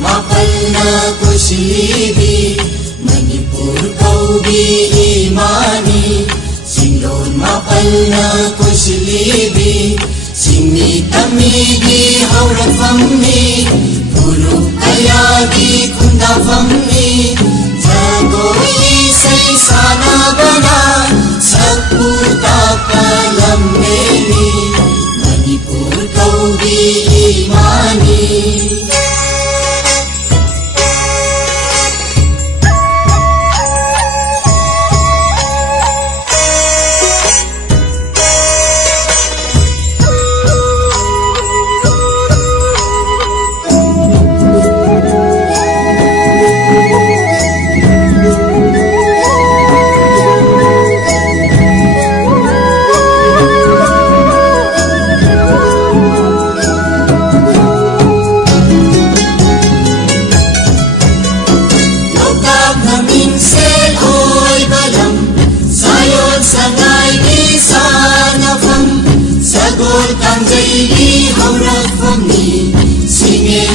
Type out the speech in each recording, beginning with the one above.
Mapalna Kushilibi Manipur Kaubi Imani Singlon Mapalna Kushilibi Singmi Tamigi Haurat Famni Puru Kayagi Kunda Famni Jagoi Say Sana Bana Saputa Kalam Meni Manipur Kaubi Imani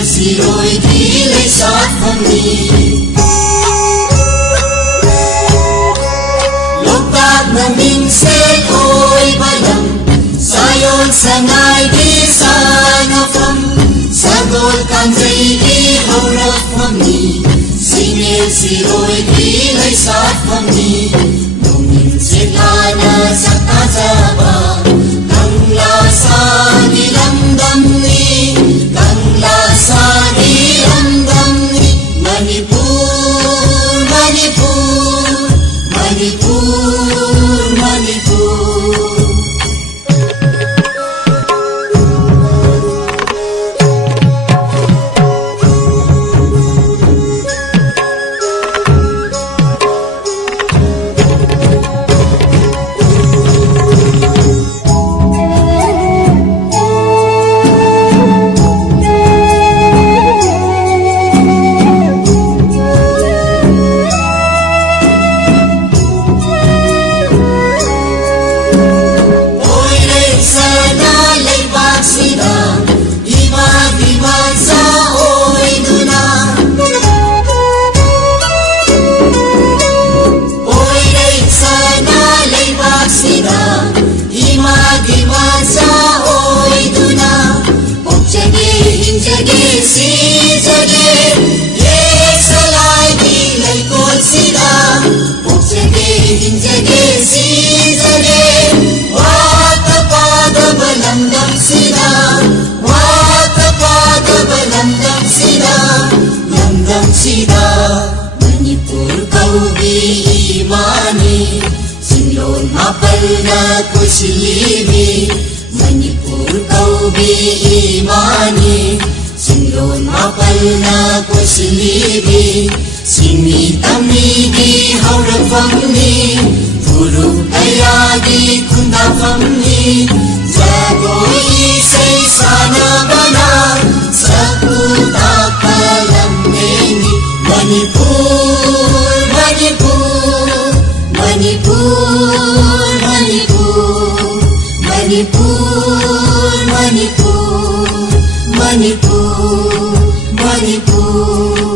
Siroi dilay sát famni Lokak na minsel oy balam Sayon sanay di sana fam Sagol kanjay di haurak famni Singil siroi dilay sát famni Nungin silana sa kajaba Tangla sa nilamdam ni Tangla sa nilamdam ni Manipur, Manipur, Manipur, Manipur Manipur Kaubi Imani Singlon Mapalna Kushilibi Manipur Kaubi Imani Singlon Mapalna Kushilibi Singmi Tamigi Haurak Famni Puru Kayagi Kunda Famni Jagoi Say Sana Bana Saputa Kalam Meni Manipur, Manipur, Manipur, Manipur, Manipur, Manipur, Manipur, Manipur